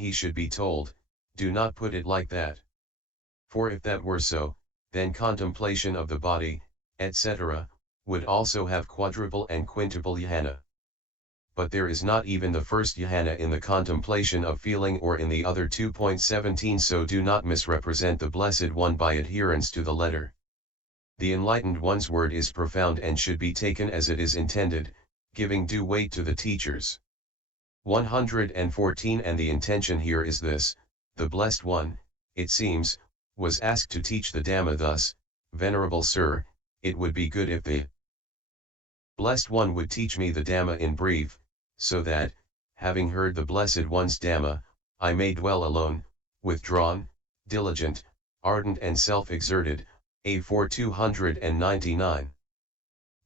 he should be told, do not put it like that. For if that were so, then contemplation of the body, etc., would also have quadruple and quintuple jhana. But there is not even the first jhana in the contemplation of feeling or in the other 2.17, so do not misrepresent the Blessed One by adherence to the letter. The Enlightened One's word is profound and should be taken as it is intended, giving due weight to the teachers. 114. And the intention here is this: the Blessed One, it seems, was asked to teach the Dhamma thus: Venerable Sir, it would be good if the Blessed One would teach me the Dhamma in brief, so that, having heard the Blessed One's Dhamma, I may dwell alone, withdrawn, diligent, ardent and self-exerted. A4 299.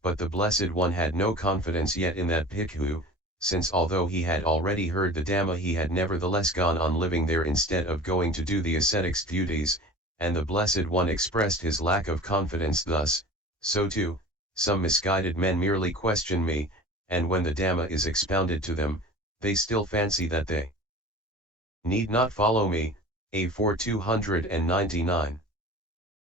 But the Blessed One had no confidence yet in that Bhikkhu, since although he had already heard the Dhamma he had nevertheless gone on living there instead of going to do the ascetic's duties, and the Blessed One expressed his lack of confidence thus: so too, some misguided men merely question me, and when the Dhamma is expounded to them, they still fancy that they need not follow me. A4 299.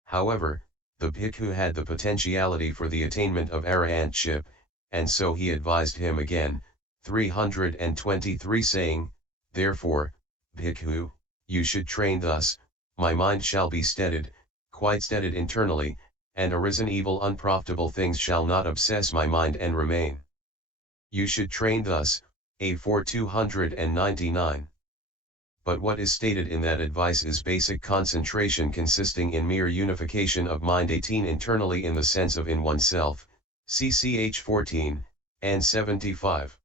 However, the Bhikkhu had the potentiality for the attainment of arahantship, and so he advised him again, 323, saying, therefore, Bhikkhu, you should train thus: my mind shall be steadied, quite steadied internally, and arisen evil unprofitable things shall not obsess my mind and remain. You should train thus. A4 299. But what is stated in that advice is basic concentration consisting in mere unification of mind 18 internally in the sense of in oneself, CCH 14, and 75.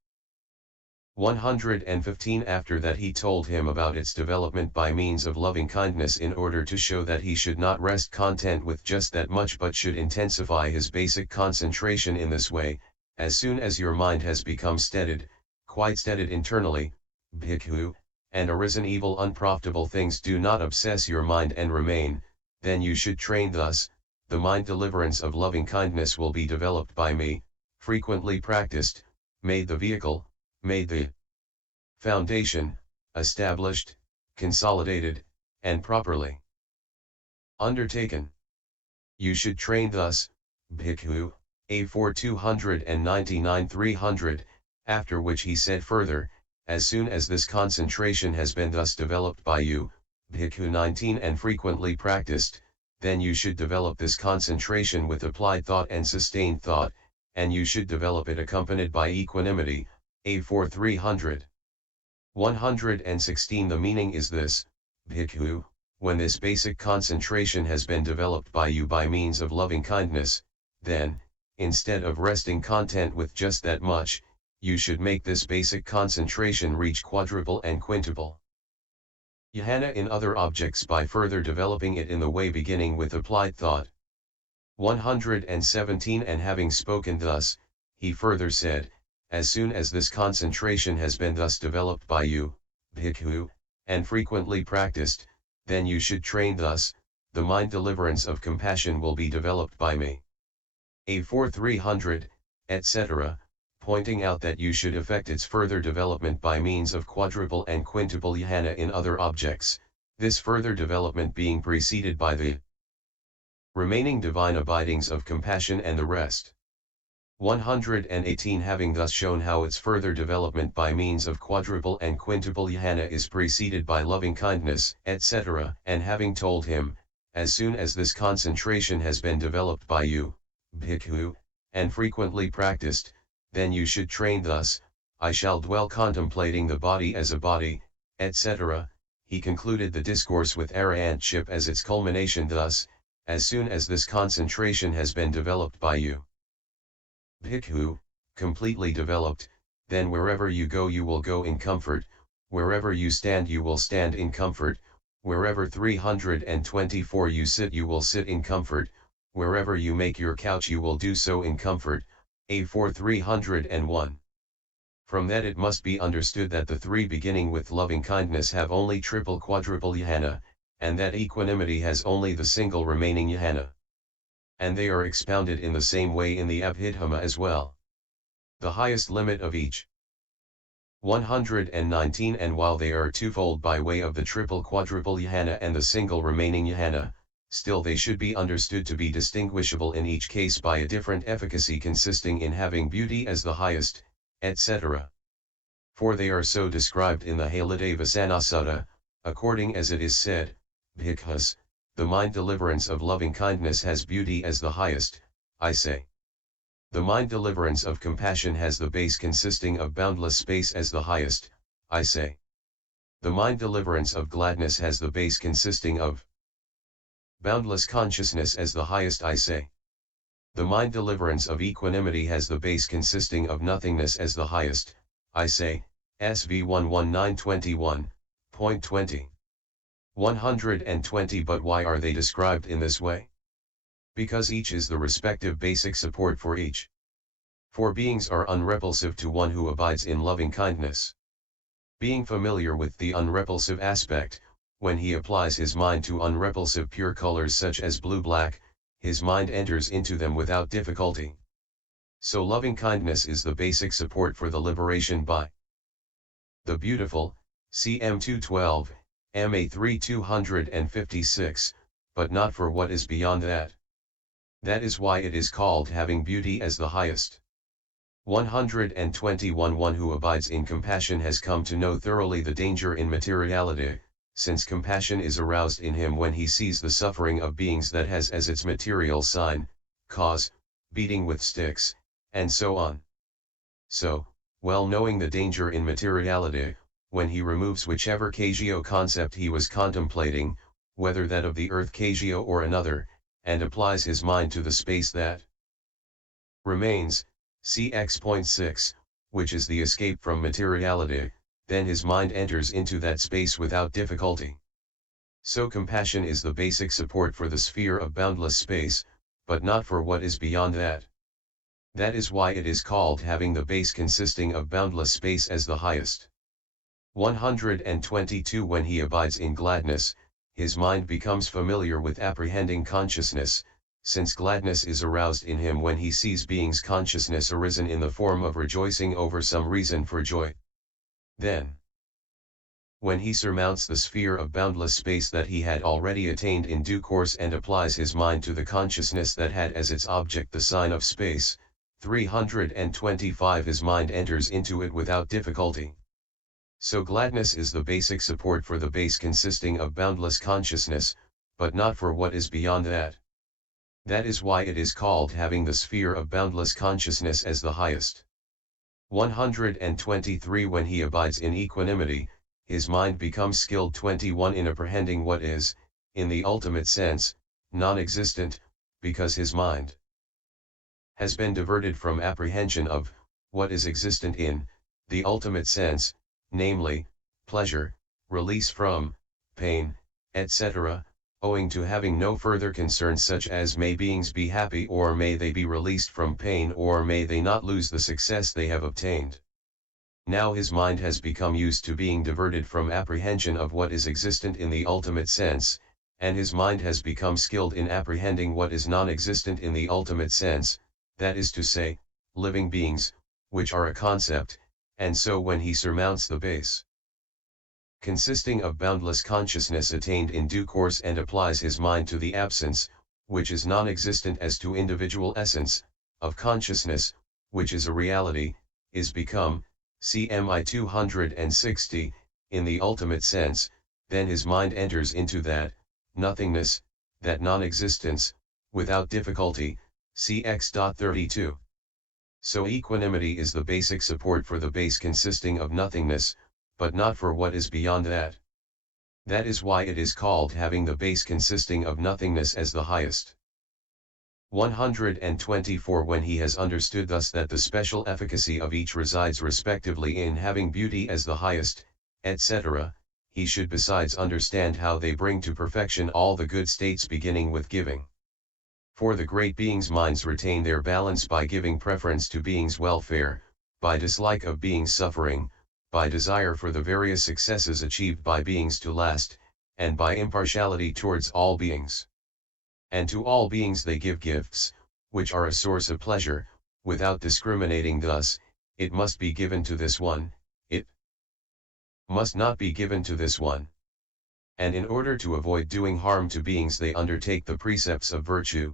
115. After that he told him about its development by means of loving kindness in order to show that he should not rest content with just that much but should intensify his basic concentration in this way: as soon as your mind has become steadied, quite steadied internally, Bhikkhu, and arisen evil unprofitable things do not obsess your mind and remain, then you should train thus: the mind-deliverance of loving kindness will be developed by me, frequently practiced, made the vehicle, made the foundation, established, consolidated, and properly undertaken. You should train thus, Bhikkhu. A4 299 300, after which he said further: as soon as this concentration has been thus developed by you, Bhikkhu 19, and frequently practiced, then you should develop this concentration with applied thought and sustained thought, and you should develop it accompanied by equanimity. A4 300. 116. The meaning is this: Bhikkhu, when this basic concentration has been developed by you by means of loving kindness, then, instead of resting content with just that much, you should make this basic concentration reach quadruple and quintuple jhana in other objects by further developing it in the way beginning with applied thought. 117. And having spoken thus, he further said: as soon as this concentration has been thus developed by you, Bhikkhu, and frequently practiced, then you should train thus: the mind-deliverance of compassion will be developed by me. A4 300, etc., pointing out that you should effect its further development by means of quadruple and quintuple jhana in other objects, this further development being preceded by the remaining divine abidings of compassion and the rest. 118. Having thus shown how its further development by means of quadruple and quintuple jhana is preceded by loving kindness, etc., and having told him, as soon as this concentration has been developed by you, Bhikkhu, and frequently practiced, then you should train thus: I shall dwell contemplating the body as a body, etc. He concluded the discourse with arahantship as its culmination thus: as soon as this concentration has been developed by you, Bhikkhu, completely developed, then wherever you go you will go in comfort, wherever you stand you will stand in comfort, wherever 324 you sit you will sit in comfort, wherever you make your couch you will do so in comfort. A4 301. From that it must be understood that the three beginning with loving kindness have only triple quadruple jhana, and that equanimity has only the single remaining jhana. And they are expounded in the same way in the Abhidhamma as well. The highest limit of each 119 And while they are twofold by way of the triple quadruple jhana and the single remaining jhana, still they should be understood to be distinguishable in each case by a different efficacy consisting in having beauty as the highest, etc. For they are so described in the Haladevasana Sutta, according as it is said, Bhikkhus, the mind-deliverance of loving-kindness has beauty as the highest, I say. The mind-deliverance of compassion has the base consisting of boundless space as the highest, I say. The mind-deliverance of gladness has the base consisting of boundless consciousness as the highest, I say. The mind-deliverance of equanimity has the base consisting of nothingness as the highest, I say. SV 11921.20. 120 But why are they described in this way? Because each is the respective basic support for each. For beings are unrepulsive to one who abides in loving kindness. Being familiar with the unrepulsive aspect, when he applies his mind to unrepulsive pure colors such as blue-black, his mind enters into them without difficulty. So loving kindness is the basic support for the liberation by the beautiful, cm 212, ma 3 256, but not for what is beyond that. That is why it is called having beauty as the highest. 121 One who abides in compassion has come to know thoroughly the danger in materiality, since compassion is aroused in him when he sees the suffering of beings that has as its material sign, cause, beating with sticks, and so on. So, well knowing the danger in materiality, when he removes whichever Kagyo concept he was contemplating, whether that of the earth Kagyo or another, and applies his mind to the space that remains, cx.6, which is the escape from materiality, then his mind enters into that space without difficulty. So compassion is the basic support for the sphere of boundless space, but not for what is beyond that. That is why it is called having the base consisting of boundless space as the highest. 122 When he abides in gladness, his mind becomes familiar with apprehending consciousness, since gladness is aroused in him when he sees beings' consciousness arisen in the form of rejoicing over some reason for joy. Then, when he surmounts the sphere of boundless space that he had already attained in due course and applies his mind to the consciousness that had as its object the sign of space, 325 his mind enters into it without difficulty. So gladness is the basic support for the base consisting of boundless consciousness, but not for what is beyond that. That is why it is called having the sphere of boundless consciousness as the highest. 123 When he abides in equanimity, his mind becomes skilled 21 in apprehending what is, in the ultimate sense, non-existent, because his mind has been diverted from apprehension of what is existent in the ultimate sense, namely, pleasure, release from pain, etc., owing to having no further concerns such as may beings be happy or may they be released from pain or may they not lose the success they have obtained. Now his mind has become used to being diverted from apprehension of what is existent in the ultimate sense, and his mind has become skilled in apprehending what is non-existent in the ultimate sense, that is to say, living beings, which are a concept, and so when he surmounts the base consisting of boundless consciousness attained in due course and applies his mind to the absence, which is non-existent as to individual essence, of consciousness, which is a reality, is become, cmi 260, in the ultimate sense, then his mind enters into that nothingness, that non-existence, without difficulty, cx.32. So equanimity is the basic support for the base consisting of nothingness, but not for what is beyond that. That is why it is called having the base consisting of nothingness as the highest. 124 When he has understood thus that the special efficacy of each resides respectively in having beauty as the highest, etc., he should besides understand how they bring to perfection all the good states beginning with giving. For the great beings' minds retain their balance by giving preference to beings' welfare, by dislike of beings' suffering, by desire for the various successes achieved by beings to last, and by impartiality towards all beings. And to all beings they give gifts, which are a source of pleasure, without discriminating thus, it must be given to this one, it must not be given to this one. And in order to avoid doing harm to beings they undertake the precepts of virtue.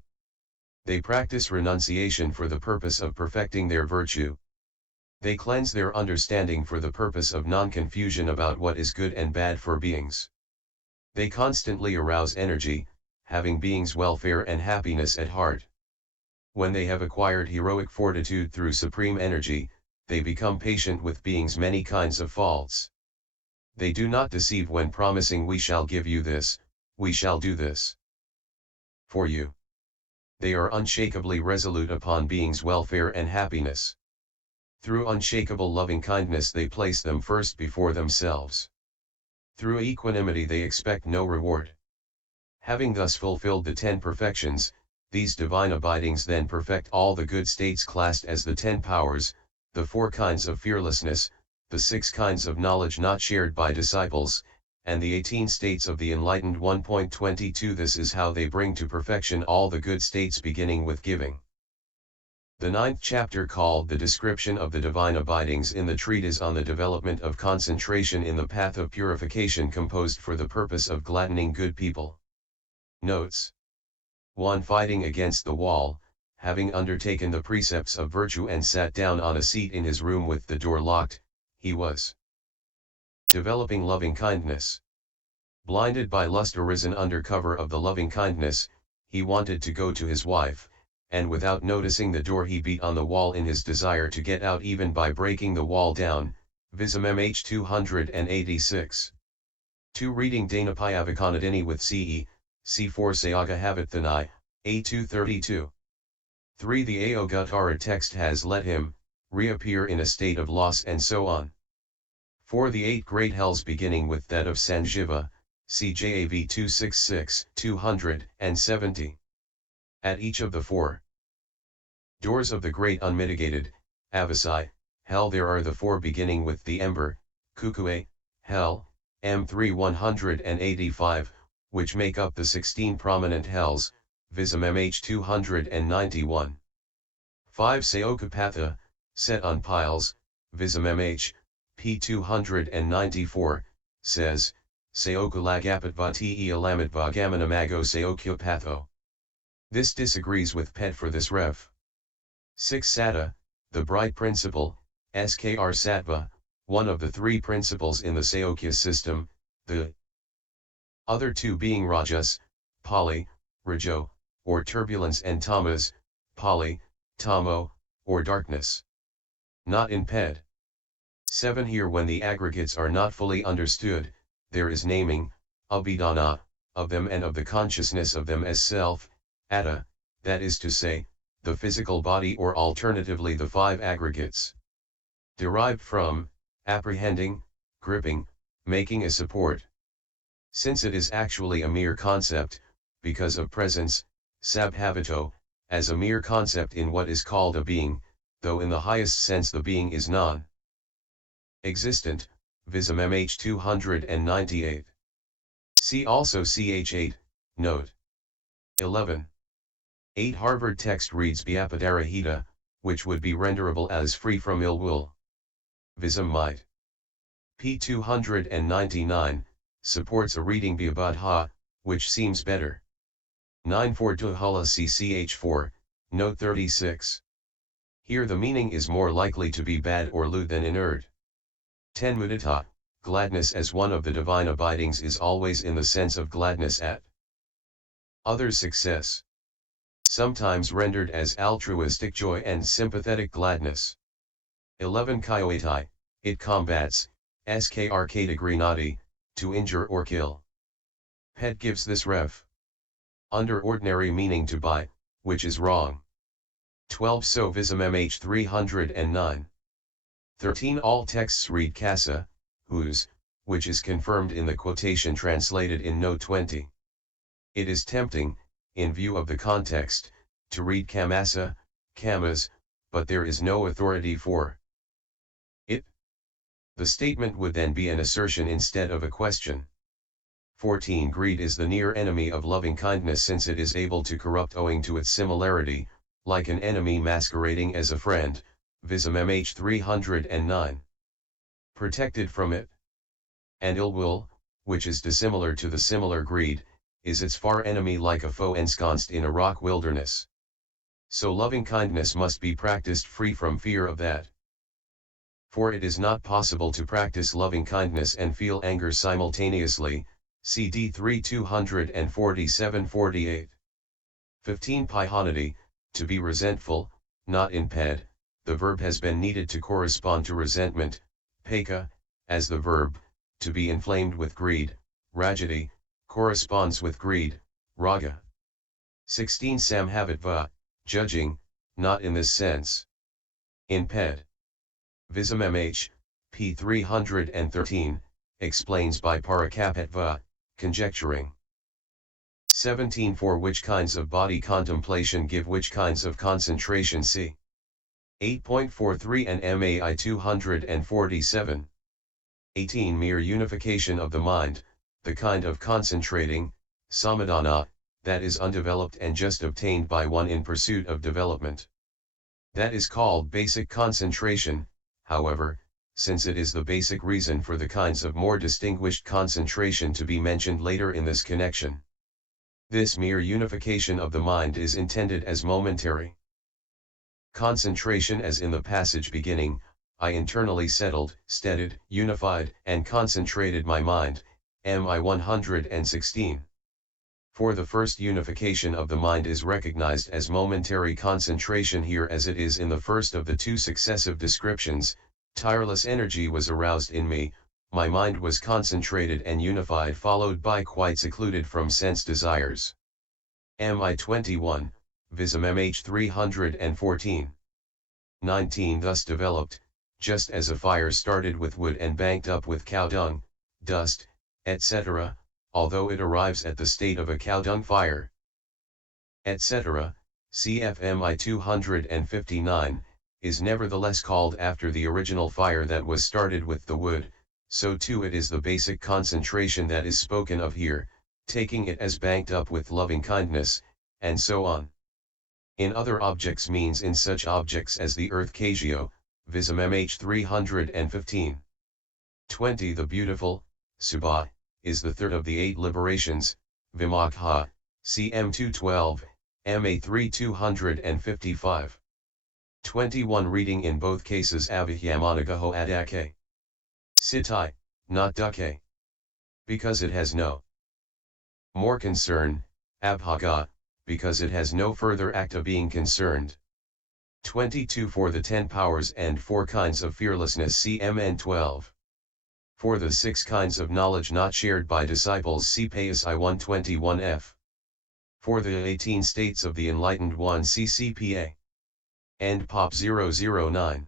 They practice renunciation for the purpose of perfecting their virtue. They cleanse their understanding for the purpose of non-confusion about what is good and bad for beings. They constantly arouse energy, having beings' welfare and happiness at heart. When they have acquired heroic fortitude through supreme energy, they become patient with beings' many kinds of faults. They do not deceive when promising we shall give you this, we shall do this for you. They are unshakably resolute upon beings' welfare and happiness. Through unshakable loving-kindness they place them first before themselves. Through equanimity they expect no reward. Having thus fulfilled the 10 perfections, these divine abidings then perfect all the good states classed as the 10 powers, the 4 kinds of fearlessness, the 6 kinds of knowledge not shared by disciples, and the 18 states of the Enlightened One. 22 This is how they bring to perfection all the good states beginning with giving. The 9th chapter, called The Description of the Divine Abidings in the Treatise on the Development of Concentration in the Path of Purification, composed for the purpose of gladdening good people. Notes. 1. Fighting against the wall, having undertaken the precepts of virtue and sat down on a seat in his room with the door locked, he was developing loving kindness. Blinded by lust arisen under cover of the loving kindness, he wanted to go to his wife, and without noticing the door he beat on the wall in his desire to get out, even by breaking the wall down. Visam MH 286. 2. Reading Danapayavikanadini with CE, C4 Sayaga Havathanai, A232. 3. The Ayogattara text has let him reappear in a state of loss, and so on. 4. The 8 great hells, beginning with that of Sanjiva, CJAV 266, 270. At each of the 4 doors of the great unmitigated, Avasai, hell there are the 4 beginning with the ember, Kukue, hell, M3 185, which make up the 16 prominent hells, Visam MH 291. 5. Saokapatha, set on piles, Visam MH, P 294, says, Saokalagapatvati Elamatvagamanago Saokyapatho. This disagrees with Pet for this ref. 6. Sattva, the bright principle, Skr Sattva, one of the 3 principles in the Saokya system, the other 2 being Rajas, Pali, Rajo, or turbulence, and Tamas, Pali, Tamo, or darkness. Not in Ped. 7. Here, when the aggregates are not fully understood, there is naming, abhidana, of them and of the consciousness of them as self, atta, that is to say, the physical body, or alternatively the 5 aggregates. Derived from, apprehending, gripping, making a support. Since it is actually a mere concept, because of presence, sabhavito, as a mere concept in what is called a being, though in the highest sense the being is non-existent, Visam MH 298. See also CH8, note 11. 8. Harvard text reads Bhyapadarahita, which would be renderable as free from ill will. Visam might. P 299, supports a reading Bhyabadha, which seems better. 9. For Duhala CCH4, note 36. Here the meaning is more likely to be bad or lewd than inert. 10. Mudita, gladness as one of the divine abidings, is always in the sense of gladness at others' success. Sometimes rendered as altruistic joy and sympathetic gladness. 11. Kyoitai, it combats, skrk degree nadi, to injure or kill. Pet gives this ref. Under ordinary meaning to buy, which is wrong. 12. So Visam MH 309. 13. All texts read kasa, whose, which is confirmed in the quotation translated in note 20. It is tempting, in view of the context, to read kamasa, kamas, but there is no authority for it. The statement would then be an assertion instead of a question. 14. Greed is the near enemy of loving kindness, since it is able to corrupt owing to its similarity, like an enemy masquerading as a friend, Visam MH 309. Protected from it. and ill will, which is dissimilar to the similar greed, is its far enemy like a foe ensconced in a rock wilderness. So loving kindness must be practiced free from fear of that. For it is not possible to practice loving kindness and feel anger simultaneously, CD 3 247-48. 15 Pihonity, to be resentful, not in ped, the verb has been needed to correspond to resentment, peka, as the verb, to be inflamed with greed, rajati, corresponds with greed, raga. 16 Samhavitva, judging, not in this sense. In ped. Visam p. 313, explains by parakapatva, conjecturing. 17 For which kinds of body contemplation give which kinds of concentration see. 8.43 and MAI 247. 18 Mere unification of the mind, the kind of concentrating, samadhana, that is undeveloped and just obtained by one in pursuit of development. That is called basic concentration, however, since it is the basic reason for the kinds of more distinguished concentration to be mentioned later in this connection. This mere unification of the mind is intended as momentary. Concentration as in the passage beginning, I internally settled, steadied, unified, and concentrated my mind, MI 116. For the first unification of the mind is recognized as momentary concentration here as it is in the first of the two successive descriptions, tireless energy was aroused in me, my mind was concentrated and unified followed by quite secluded from sense desires. MI 21, Visam MH 314. 19 Thus developed, just as a fire started with wood and banked up with cow dung, dust, etc., although it arrives at the state of a cow dung fire, etc., CFMI 259, is nevertheless called after the original fire that was started with the wood, so too it is the basic concentration that is spoken of here, taking it as banked up with loving kindness, and so on. In other objects means in such objects as the earth Casio, Visam MH 315. 20 The beautiful, Subha, is the third of the 8 liberations, Vimakha, CM 212, MA 3 255. 21 Reading in both cases Avihyamanagoho adake. Sitai, not dukke. Because it has no more concern, abhaga, because it has no further act of being concerned. 22 For the 10 powers and 4 kinds of fearlessness CMN 12. For the 6 kinds of knowledge not shared by disciples see PASI 121F. For the 18 states of the Enlightened One CCPA. End Pop 009.